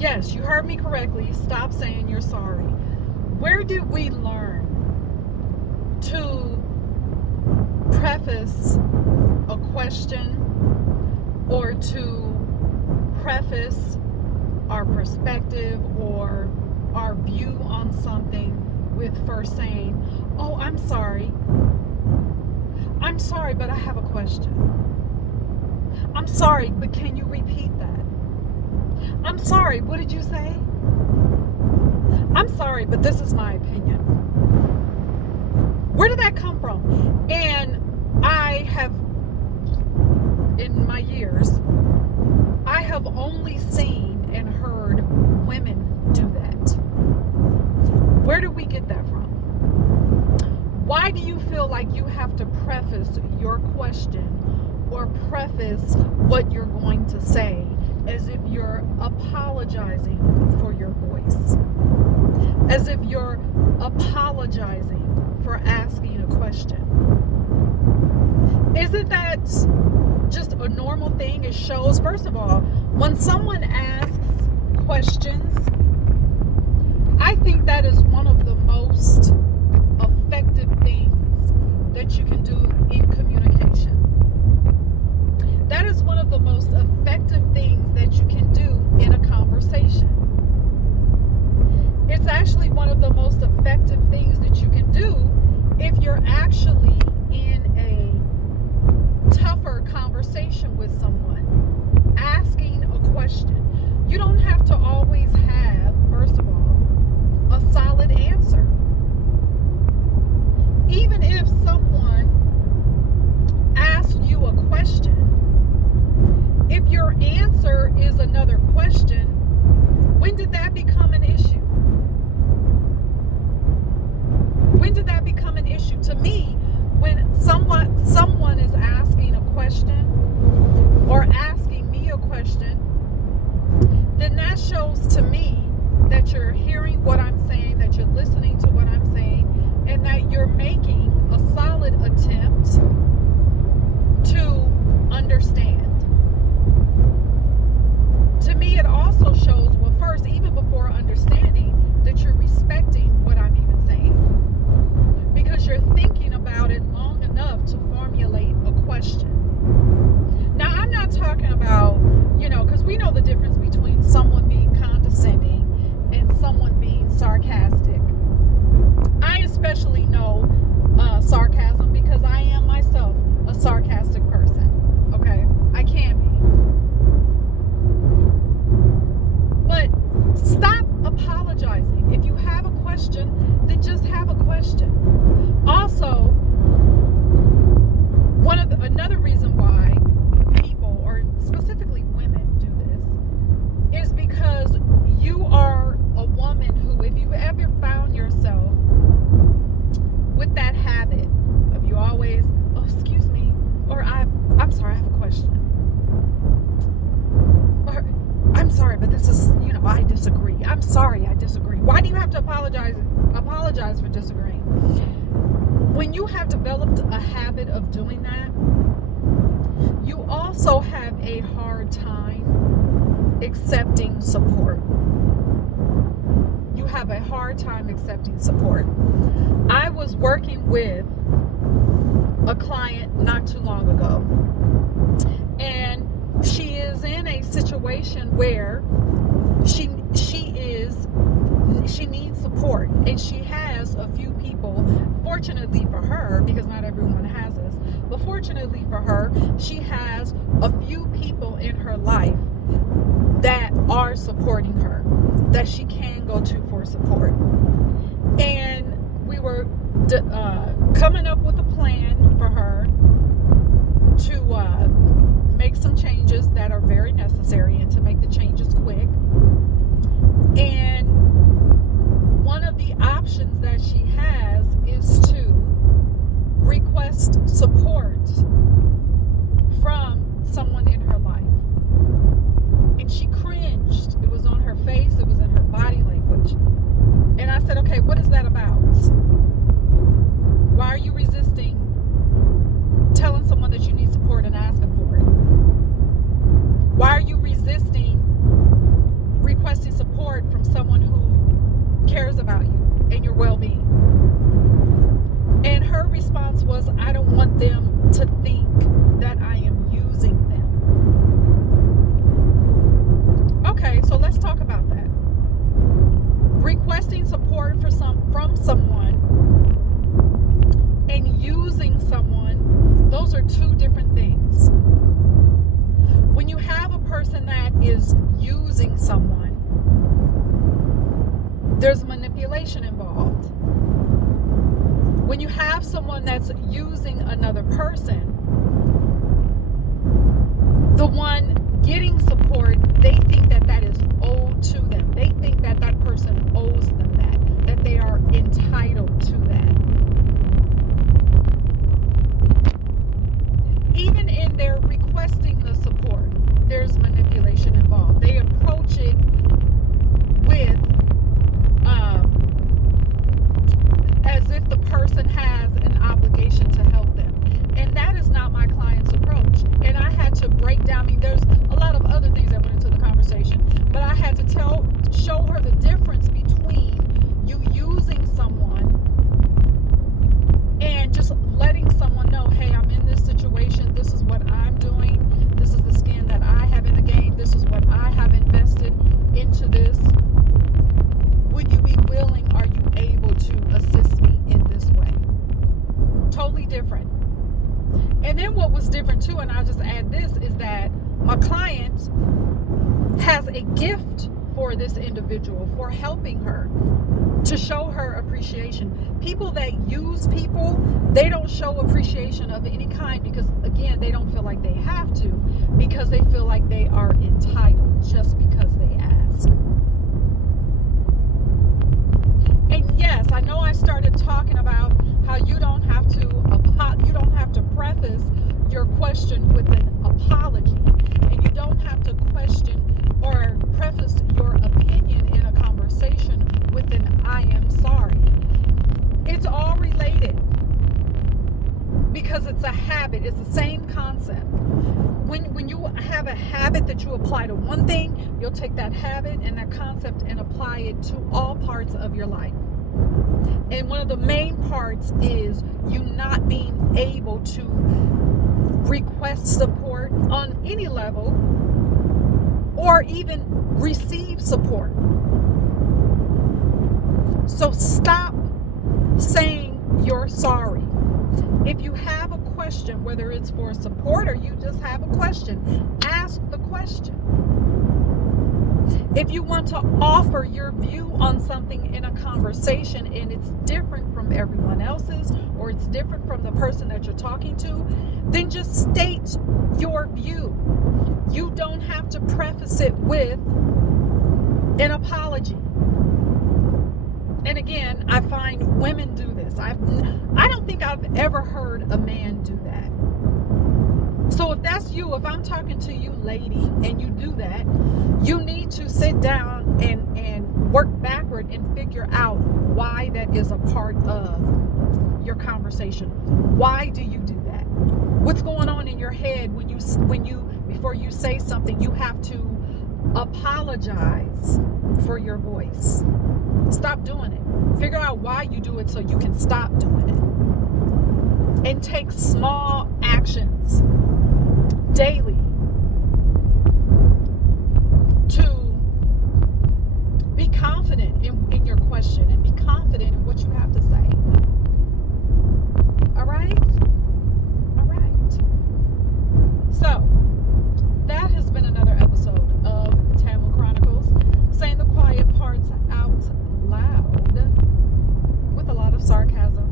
Yes, you heard me correctly. Stop saying you're sorry. Where did we learn to preface a question or to preface our perspective or our view on something with first saying, "Oh, I'm sorry. I'm sorry, but I have a question. I'm sorry, but can you repeat that? I'm sorry, what did you say? I'm sorry, but this is my opinion." Where did that come from? And I have, in my years, I have only seen and heard women do that. Where do we get that from? Why do you feel like you have to preface your question or preface what you're going to say as if you're apologizing for your voice? As if you're apologizing for asking a question? Isn't that just a normal thing? It shows, first of all, when someone asks questions, I think that is one of the most effective things that you can do in communication. That is one of the most effective things that you can do in a conversation. It's actually one of the most effective things that you can do if you're actually in a tougher conversation with someone, asking a question. You don't have to always have, first of all, a solid answer. Even if someone asks you a question, if your answer is another question, when did that become an issue? When did that become an issue? To me, when someone is asking a question or asking me a question, then that shows to me that you're hearing what I'm saying, that you're listening to what I'm saying, and that you're making a solid attempt to understand. To me, it also shows, well, first, even before understanding, that you're respecting what I'm even saying. Because you're thinking about it long enough to formulate a question. Now, I'm not talking about, because we know the difference between someone being condescending and someone being sarcastic. I especially know sarcasm because I am myself a sarcastic person. Okay? I can be. But stop apologizing. If you have a question, then just have a question. Also, another reason why people, or specifically women, do this is because you are a woman who, if you've ever found yourself with that habit of you always, "Oh, excuse me," or I'm sorry, I have a question. Or, "I'm sorry, but this is, I disagree. I'm sorry, I disagree." Why do you have to apologize for disagreeing? When you have developed a habit of doing that, you also have a hard time accepting support. You have a hard time accepting support. I was working with a client not too long ago, and she is in a situation where she needs support, and she has a few people. Fortunately for her, because not everyone has this, but fortunately for her, she has a few people in her life that are supporting her, that she can go to for support. And we were coming up with a plan for her to make some changes that are very necessary, and to make the changes quick. And one of the options that she has is to request support from someone in her life. And she cringed. It was on her face, it was in her body language. And I said, "Okay, what is that about? Why are you resisting telling someone that you need support and asking for it? Why are you resisting requesting the one getting support, they think that that is owed to them. They think that that person owes them that they are entitled to that. Even in their requesting the support, there's manipulation involved. They approach it with as if the person has an obligation to help them. And that is not my client's approach. And I had to break down, I mean, there's a lot of other things that went into the conversation, but I had to show her the difference between you using someone and just letting someone know, hey, I'm in this situation, this is what I'm doing, this is the skin that I have in the game, this is what I have invested into this. Would you be willing, are you able to assist me in this way? Totally different. And then what was different too, and I'll just add this, is that my client has a gift for this individual, for helping her, to show her appreciation. People that use people, they don't show appreciation of any kind because, again, they don't feel like they have to, because they feel like they are entitled just because they ask. And yes, I know I started talking about how you don't have to preface your question with an apology, and you don't have to question or preface your opinion in a conversation with an I am sorry. It's all related because it's a habit. It's the same concept. When you have a habit that you apply to one thing, you'll take that habit and that concept and apply it to all parts of your life. And one of the main parts is you not being able to request support on any level or even receive support. So stop saying you're sorry. If you have a question, whether it's for support or you just have a question, ask the question. If you want to offer your view on something in a conversation and it's different from everyone else's, or it's different from the person that you're talking to, then just state your view. You don't have to preface it with an apology. And again, I find women do this. I don't think I've ever heard a man do that. So if that's you, if I'm talking to you, lady, and you do that, you need to sit down and work backward and figure out why that is a part of your conversation. Why do you do that? What's going on in your head when you before you say something, you have to apologize for your voice. Stop doing it. Figure out why you do it so you can stop doing it. And take small actions daily to be confident in your question and be confident in what you have to say. All right? All right. So, that has been another episode of Tamil Chronicles, saying the quiet parts out loud with a lot of sarcasm.